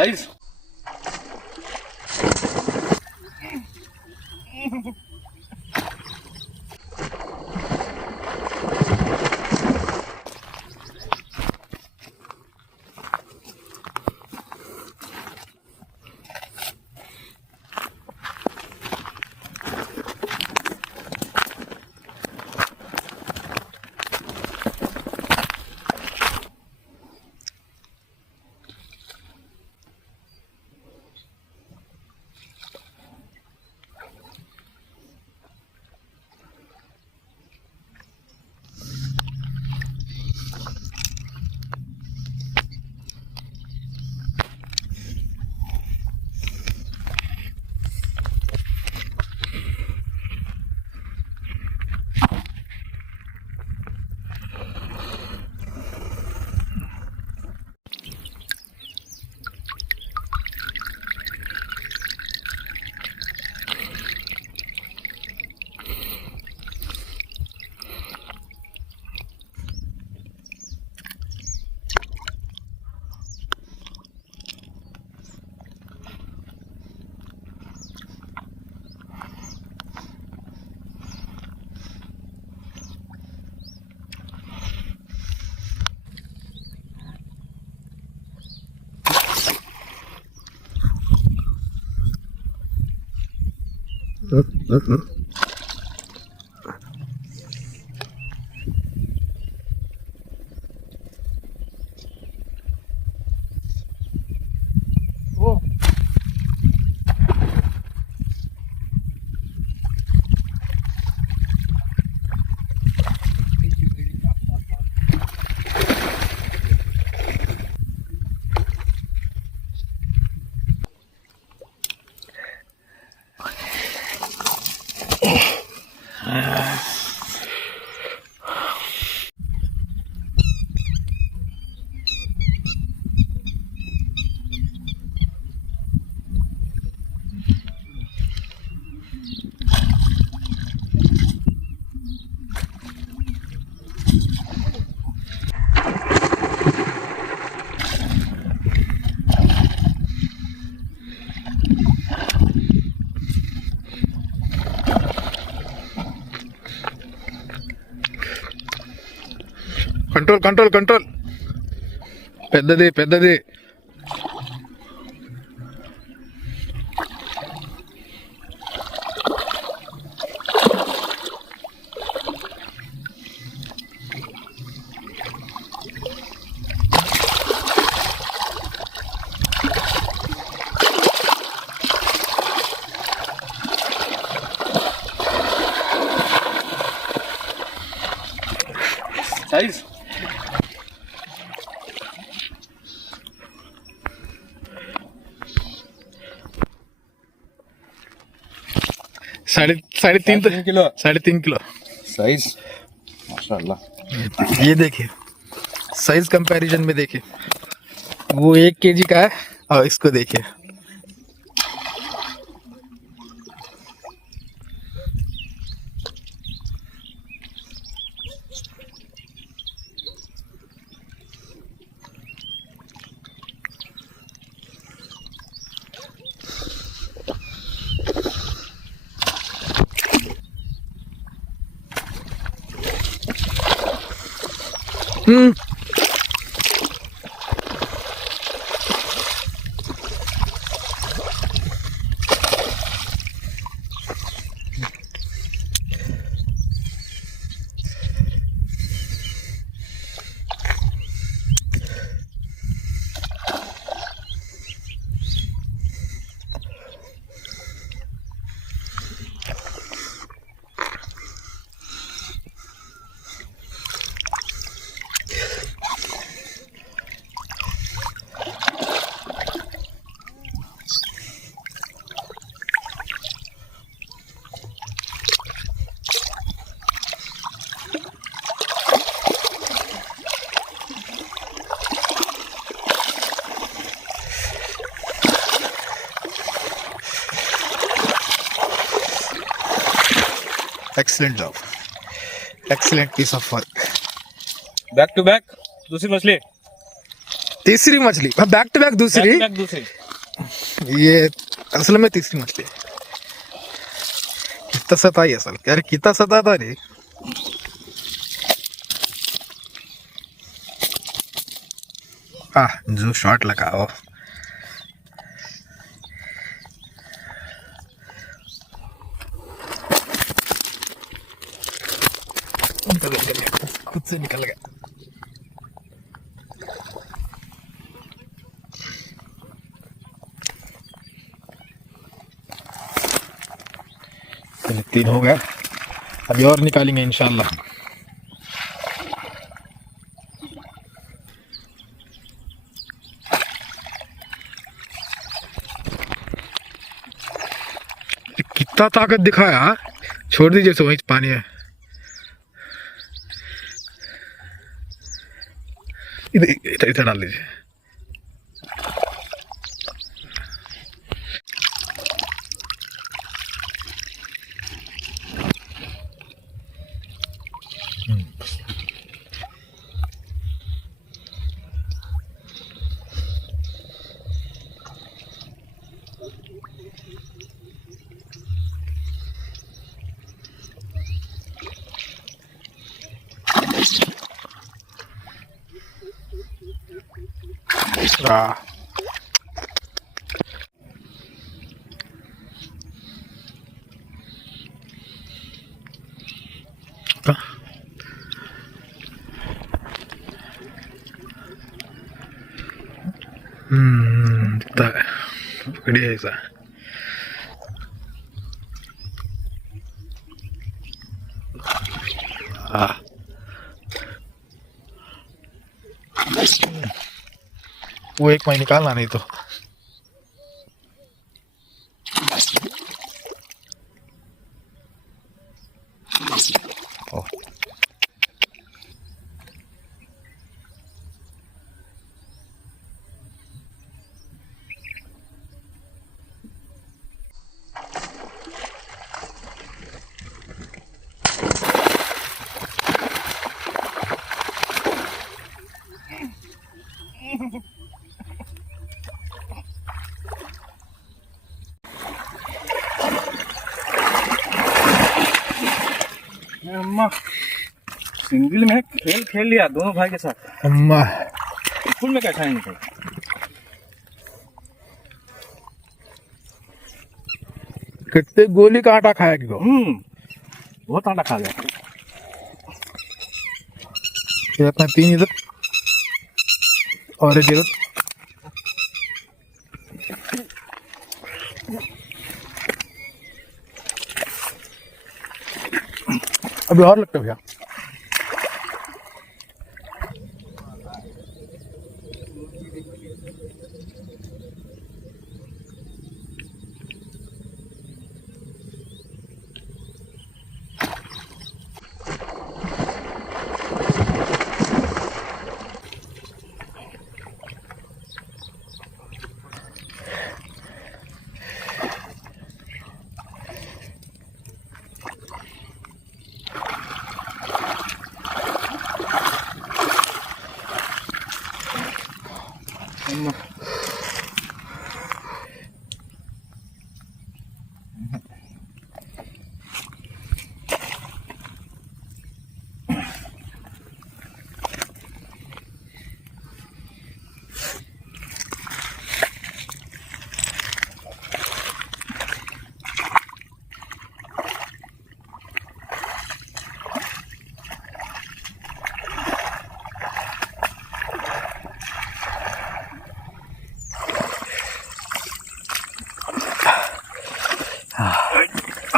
Size control control control పెద్దది పెద్దది size साढ़े तीन किलो 3.5 किलो साइज माशाल्लाह। ये देखिए साइज कंपैरिजन में देखिए, वो 1 kg का है और इसको देखिए। Excellent job, excellent piece of work. Back to back दूसरी मछली। तीसरी मछली, बैक टू बैक दूसरी। ये असल में तीसरी मछली। कितना सताई असल, यार कितना सता था रे। जो शॉट लगाओ। निकल गया, खुद से निकल गया। चलिए 3 हो गया, अभी और निकालेंगे इंशाल्लाह। कितना ताकत दिखाया। छोड़ दीजिए, सो वहीं पानी है। इधर इधर डाल दीजिए। Ah. दिखता है, पकड़ी है ऐसा। वो एक मैं निकालना नहीं तो। अम्मा सिंगल में खेल लिया दोनों भाई के साथ। अम्मा फुल में क्या खाएंगे तो? कितने गोली का आटा खाया क्यों? बहुत आटा खा गया। अपना 3 इधर और एक इधर। अभी और लगता है भैया।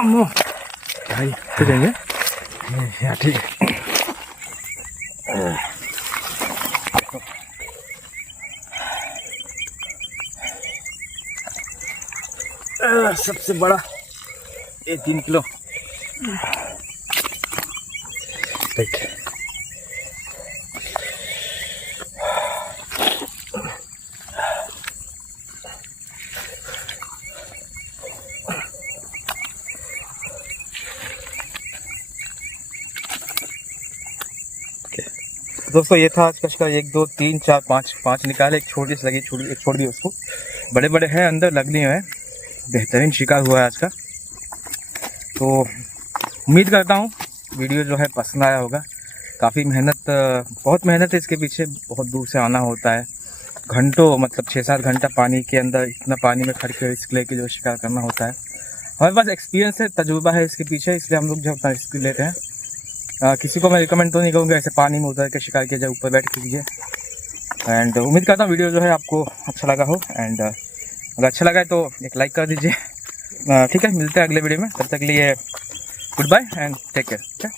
अम्मो भाई तो जाएंगे यार, ठीक है। सबसे बड़ा ये 3 किलो। ठीक। दोस्तों ये था आज का शिकार। 1 2 3 4 5 निकाले, एक छोटी सी लगी, एक छोड़ दी उसको। बड़े बड़े हैं अंदर, लग नहीं है। बेहतरीन शिकार हुआ है आज का। तो उम्मीद करता हूँ वीडियो जो है पसंद आया होगा। काफ़ी मेहनत, बहुत मेहनत है इसके पीछे, बहुत दूर से आना होता है, घंटों, मतलब 6-7 घंटा पानी के अंदर, इतना पानी में खड़ के रिस्क लेके जो शिकार करना होता है। हमारे पास एक्सपीरियंस है, तजुर्बा है इसके पीछे, इसलिए हम लोग जो अपना रिस्क लेते हैं। किसी को मैं रिकमेंड तो नहीं करूँगा ऐसे पानी में उतर के शिकार किया जाए, ऊपर बैठ कीजिए। एंड उम्मीद करता हूँ वीडियो जो है आपको अच्छा लगा हो। एंड अगर अच्छा लगा है तो एक लाइक कर दीजिए। ठीक है, मिलते हैं अगले वीडियो में, तब तक के लिए goodbye and take care.